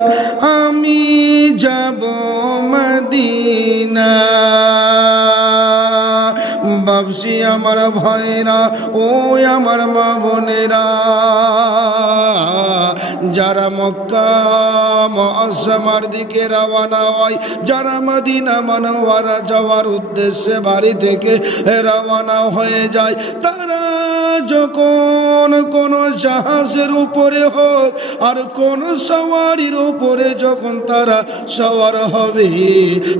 আমি যাব মদিনা। বাবসি আমার ভাইরা, ও আমার মা বোনেরা, যারা মক্কা, মহাসমার দিকে রওয়ানা হয়, যারা মদিনা মানোয়ারা যাওয়ার উদ্দেশ্যে বাড়ি থেকে রওয়ানা হয়ে যায়, তারা যখন কোনো জাহাজের উপরে হোক আর কোন সওয়ারির উপরে যখন তারা সওয়ার হবে,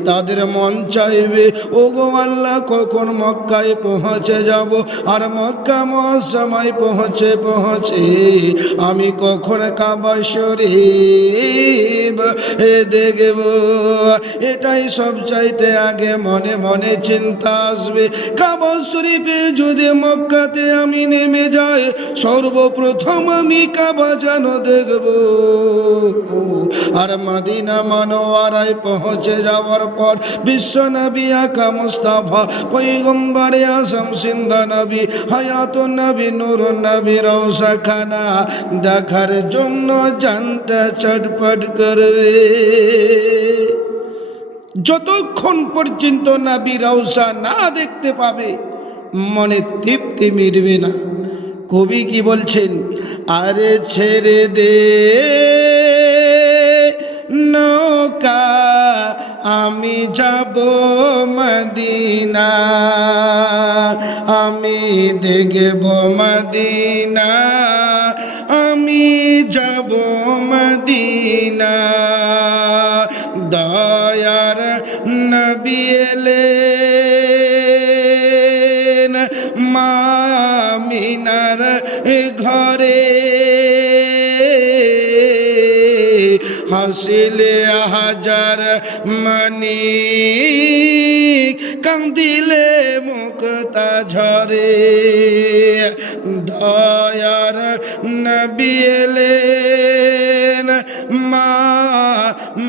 তাদের মন চাইবে ও গো আল্লাহ, কখন মক্কায় পৌঁছে যাব? আর মক্কা মহাসময় পৌঁছে পৌঁছে আমি কখন কাবা শরীফ এ দেখব? এটাই সব চাইতে আগে মনে মনে চিন্তা আসবে। কাবা শরীফে যদি মক্কাতে আমি নেমে যায়, সর্বপ্রথম আমি কাবা যেন দেখব। আর মাদিনা মানোয়ারায় পৌঁছে যাওয়ার পর বিশ্ব নবী আকা মুস্তাফা পৈগম্বরে আসম সিন্দা নবী, হায়াত নবী, নুর নবী রৌসা খানা দেখার জন্য জানটা চটপট করবে। যতক্ষণ পর্যন্ত নাবি রৌসা না দেখতে পাবে মনে তৃপ্তি মিটবে না। কবি কি বলছেন? আরে ছেড়ে দে নৌকা, আমি যাব মদিনা। আমি দেখব মদিনা, আমি যাব মদিনা। দয়ার নবী এলেন মামিনার ঘরে। হাসিলে হাজার মানি কান্দিলে মুক্তা ঝরে। দয়ার নবী এলেন মা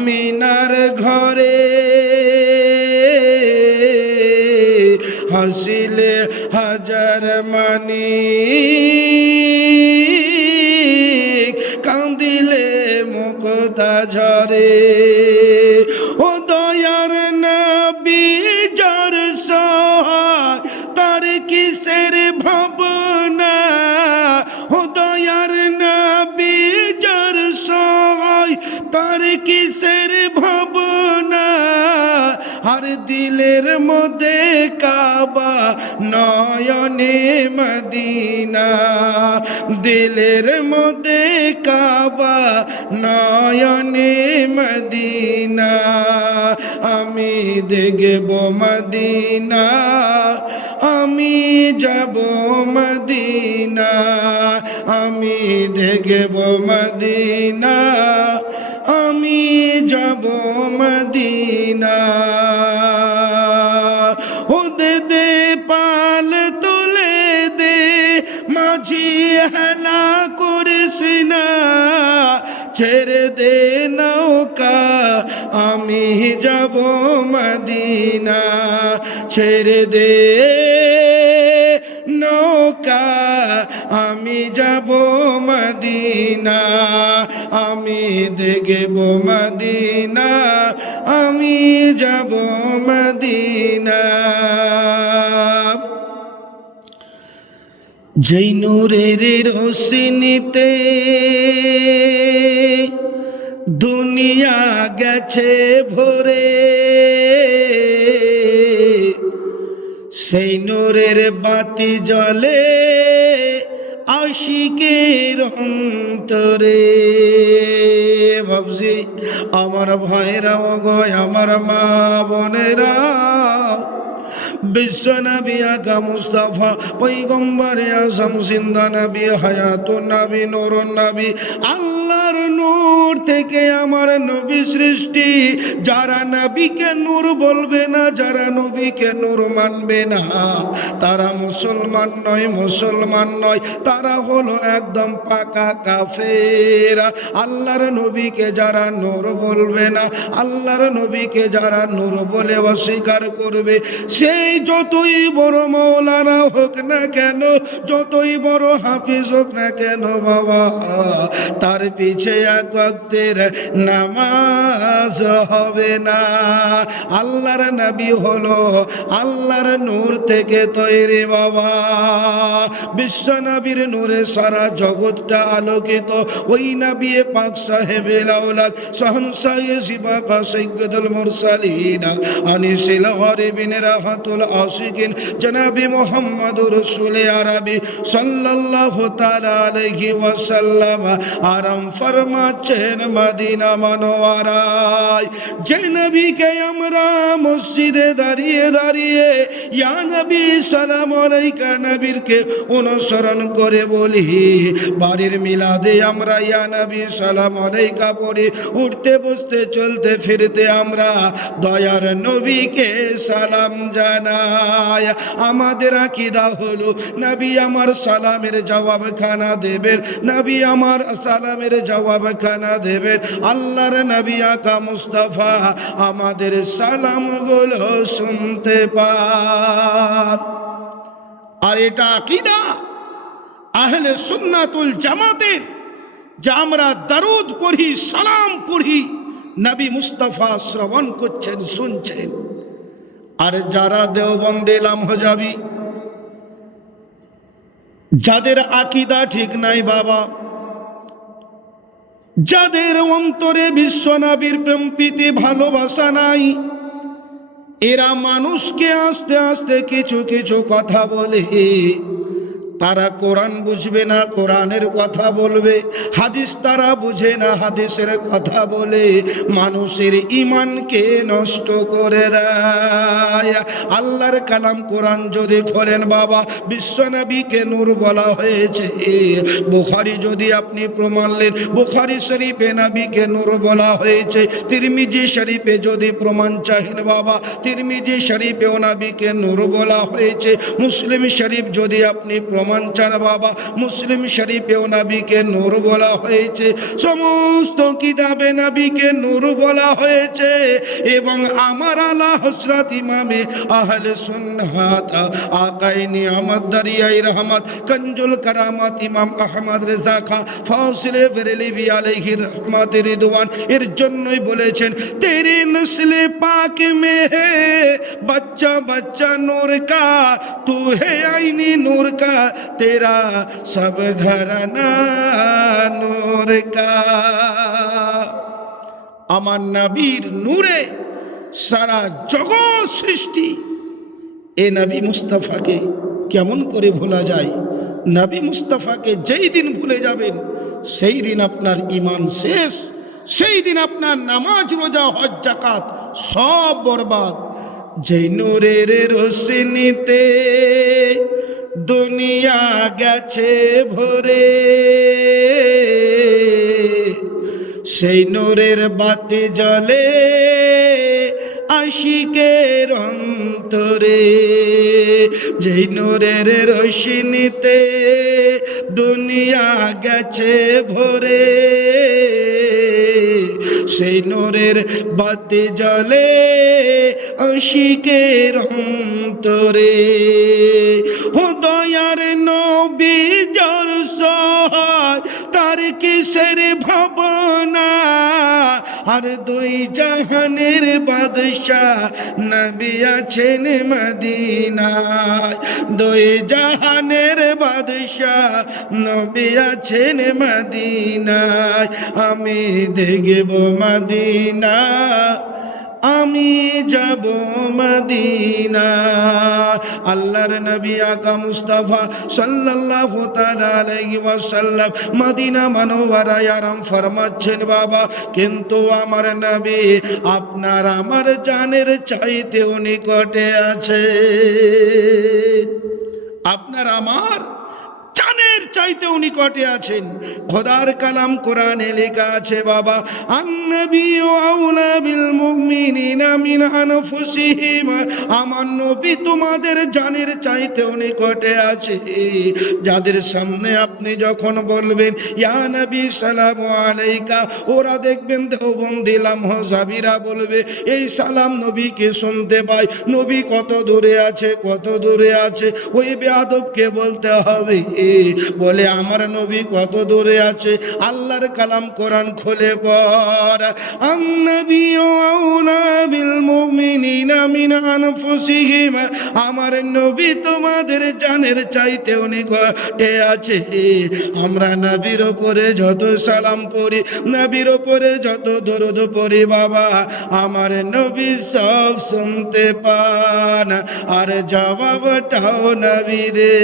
মিনার ঘরে। মানি কান্দিলে মুক্তা ঝরে। আর দিলের মধ্যে কাবা নয়নে মদিনা। দিলের মধ্যে কাবা নয়নে মদিনা। আমি দেখব মদিনা, আমি যাব মদিনা। আমি দেখব মদিনা, আমি যাব মদিনা। মদিনা ছেড়ে দে নৌকা, আমি যাব মদিনা, আমি দেখব মদিনা, আমি যাব মদিনা। যেই নূরের রোশনীতে দুনিয়া গেছে ভরে সেই নূরের বাতি জলে আশিকের অন্তরে। ভাবছি, আমার ভাইরা গয় আমার মা বোনেরা, বিশ্ব নবী আকা মুস্তাফা পৈগম্বরে আজম সিন্দা নবী হায়াত নবী নবী আল্লাহর নূর থেকে আমার নবী সৃষ্টি। যারা নবীকে নূর বলবে না, যারা নবীকে নূর মানবে না। তারা মুসলমান নয় মুসলমান নয়, তারা হলো একদম পাকা কাফেরা। আল্লাহর নবীকে যারা নূর বলবে না, আল্লাহর নবীকে যারা নূর বলে অস্বীকার করবে, সেই যতই বড় মৌলানা হোক না কেন, যতই বড় হাফিজ হোক না কেন বাবা, তার পিছে এক ওয়াক্তের নামাজ হবে না। আল্লাহর নবী হলো আল্লাহর নূর থেকে তৈরি বাবা। বিশ্ব নবীর নূরে সারা জগৎটা আলোকিত। ওই নবী পাক সাহেবে লাউলাক সহনসায়ে শিবাকা সৈয়দুল মুরসালিন আনিসিল গরিবিন রাহাতুল আশিকিন। জনাবি মুহাম্মদুর রাসূল আরবি সাল্লাল্লাহু তাআলা আলাইহি ওয়াসাল্লাম। আরাম ফরমাচ্ছেন মদিনা মনোয়ারায় যে নবীকে আমরা মসজিদে দাঁড়িয়ে দাঁড়িয়ে ইয়া নবী সালাম আলাইকা নবীরকে অনুসরণ করে বলি বাড়ির মিলাদে আমরা ইয়া নবী সালাম আলাইকা পড়ি উঠতে বসতে চলতে ফিরতে আমরা দয়ার নবীকে সালাম জানাই আমাদের আকিদা হলো, নবী আমার সালামের জবাব খানা দেবেন। নবী আমার সালামের জবাব খানা দেবেন আল্লাহর নবী আকা মুস্তাফা, আমাদের সালামগুলো শুনতে পান। আর এটা আকিদা? আহলে সুন্নাতুল জামাতের, যা আমরা দারুদ পড়ি, সালাম পড়ি, নবী মুস্তাফা শ্রবণ করছেন, শুনছেন। আর যারা দেওবন্দে লামহ যাবি যাদের আকিদা ঠিক নাই বাবা যাদের অন্তরে বিশ্বনাবীর প্রেম প্রীতি, ভালোবাসা নাই, এরা মানুষকে আস্তে আস্তে কিছু কিছু কথা বলে। তারা কোরআন বুঝবে না, কোরআনের কথা বলবে। হাদিস তারা বুঝে না, হাদিসের কথা বলে। মানুষের ইমানকে নষ্ট করে দেয়। আল্লাহর কালাম কোরআন যদি খোলেন বাবা, বিশ্বনবীকে নূর বলা হয়েছে। বুখারি যদি আপনি প্রমাণ নেন, বুখারি শরীফে নবীকে নূর বলা হয়েছে। তিরমিজি শরীফে যদি প্রমাণ চাহেন বাবা, তিরমিজি শরীফেও নবীকে নূর বলা হয়েছে। মুসলিম শরীফ যদি আপনি প্রমাণ রোমাঞ্চার বাবা, মুসলিম শরীফেও নাবিকে নূর বলা হয়েছে। সমস্ত কিতাবে নাবিকে নূর বলা হয়েছে। এবং আমার আলা হসরাত ইমামে আহলে সুন্নাত আকাই নিয়ামত দারিয়াই রহমত, কঞ্জুল কারামাত, ইমাম আহমদ রেজা খা ফাউসিলে বেরেলিবি আলহি রহমত রিদওয়ান, এর জন্যই বলেছেন, তেরে নসলে পাক মে হে, বাচ্চা বাচ্চা নূর কা, তু হে আইনি নূর কা तेरा सब घराना नूर का আমার নবীর নূরে সারা জগৎ সৃষ্টি এ নবী মুস্তাফাকে কেমন করে ভোলা যায় নবী মুস্তাফাকে যেই দিন ভুলে যাবেন সেই দিন আপনার ইমান শেষ সেই দিন আপনার নামাজ রোজা হজ জাকাত সব বরবাদ যেই নূরের রোশনীতে দুনিয়া গেছে ভরে। সেই নূরের বাতি জলে আশিকের অন্তরে। যেই নূরের রোশনীতে দুনিয়া গেছে ভরে। সেই নূরের বাতি জলে আশিকের অন্তরে। ও দয়ার নবী জর সহায়, তার কিসের ভাবনা? আর দুই জাহানের বাদশাহ নবী আছেন মদিনায়। দুই জাহানের বাদশাহ নবী আছেন মদিনায়। আমি দেখব মদিনা আমি যাব মদিনা। আল্লাহর নবী আকা মুস্তাফা সাল্লাল্লাহু তাআলা আলাইহি ওয়াসাল্লাম মদিনা মনোয়ারায় আরাম ফরমাচ্ছেন, বাবা, কিন্তু আমার নবী আপনার আমার জানের চাইতেও নিকটে আছে। আপনার আমার চাইতেও নিকটে আছেন। খোদার কালাম কোরআনে লেখা আছে, বাবা, আন্নবী আউলা বিল মুমিনিনা মিন আনফুসিহিম। আমার নবী তোমাদের জানের চাইতেও নিকটে আছে। যাদের সামনে আপনি যখন বলবেন, ইয়া নবী, সালাম আলাইকা, ওরা দেখবেন দেওবন্দি লামহ বলবে, এই সালাম নবীকে শুনতে পাই। নবী কত দূরে আছে, কত দূরে আছে, ওই বেয়াদবকে বলতে হবে। বলে, আমার নবী কত দূরে আছে? আল্লাহর কালাম কোরআন খুলে পর আমার নবী তোমাদের জানের চাইতে নিকটে আছে। আমরা নবীর ওপরে যত সালাম পড়ি, নবীর ওপরে যত দরুদ পড়ি, বাবা, আমার নবী সব শুনতে পান। আর জবাবটাও নবী দে